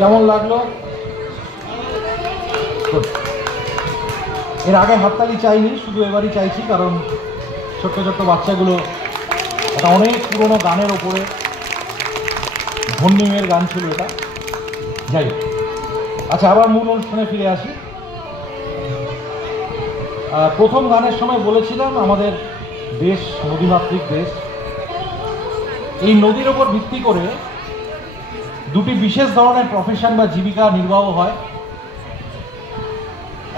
কেমন লাগলো? এর আগে হাততালি চাইনি, শুধু এবারই চাইছি, কারণ ছোট্ট ছোট্ট বাচ্চাগুলো একটা অনেক পুরনো গানের ওপরে, ধন্যমের গান ছিল এটা। যাই হোক, আচ্ছা আবার মূল অনুষ্ঠানে ফিরে আসি। প্রথম গানের সময় বলেছিলাম আমাদের দেশ নদীমাতৃক দেশ। এই নদীর ওপর ভিত্তি করে দুটি বিশেষ ধরনের প্রফেশন বা জীবিকা নির্বাহ হয়।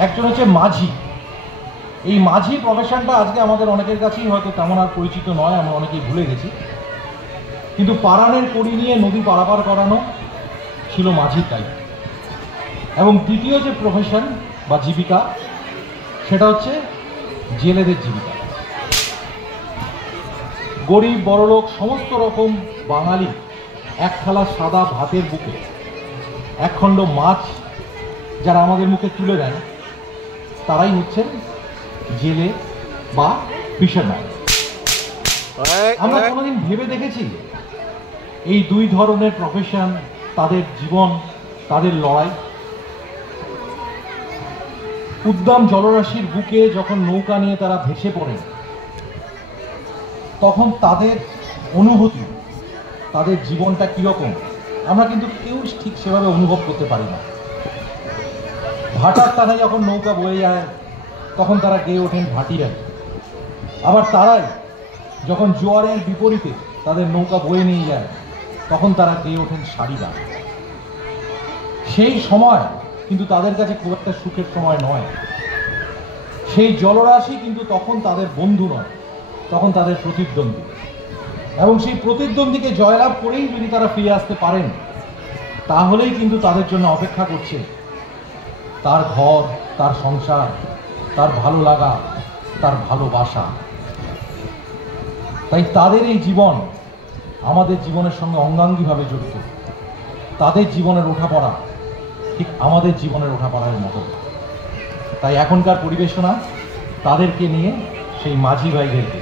একজন হচ্ছে মাঝি। এই মাঝি প্রফেশনটা আজকে আমাদের অনেকের কাছেই হয়তো তেমন আর পরিচিত নয়, আমরা অনেকেই ভুলে গেছি, কিন্তু পারানের কড়ি নিয়ে নদী পারাপার করানো ছিল মাঝির দায়িত্ব। এবং দ্বিতীয় যে প্রফেশন বা জীবিকা, সেটা হচ্ছে জেলেদের জীবিকা। গরিব বড়লোক সমস্ত রকম বাঙালি এক থালা সাদা ভাতের বুকে একখণ্ড মাছ যারা আমাদের মুখে তুলে দেন, তারাই হচ্ছেন জেলে বা ফিশারম্যান। আমরা কোনোদিন ভেবে দেখেছি এই দুই ধরনের প্রফেশন, তাদের জীবন, তাদের লড়াই? উদ্দাম জলরাশির বুকে যখন নৌকা নিয়ে তারা ভেসে পড়ে, তখন তাদের অনুভূতি, তাদের জীবনটা কীরকম, আমরা কিন্তু কেউ ঠিক সেভাবে অনুভব করতে পারি না। ভাটার টানে যখন নৌকা বয়ে যায়, তখন তারা গেয়ে ওঠেন ভাটিয়ায়। আবার তারাই যখন জোয়ারের বিপরীতে তাদের নৌকা বয়ে নিয়ে যায়, তখন তারা গেয়ে ওঠেন সারিদার। সেই সময় কিন্তু তাদের কাছে খুব একটা সুখের সময় নয়। সেই জলরাশি কিন্তু তখন তাদের বন্ধু নয়, তখন তাদের প্রতিদ্বন্দ্বী। এবং সেই প্রতিদ্বন্দ্বীকে জয়লাভ করেই যদি তারা ফিরে আসতে পারেন, তাহলেই কিন্তু তাদের জন্য অপেক্ষা করছে তার ঘর, তার সংসার, তার ভালো লাগা, তার ভালোবাসা। তাই তাদের এই জীবন আমাদের জীবনের সঙ্গে অঙ্গাঙ্গিভাবে জড়িত। তাদের জীবনের ওঠাপড়া ঠিক আমাদের জীবনের ওঠাপড়ার মতো। তাই এখনকার পরিবেশনা তাদেরকে নিয়ে, সেই মাঝি ভাইদেরকে।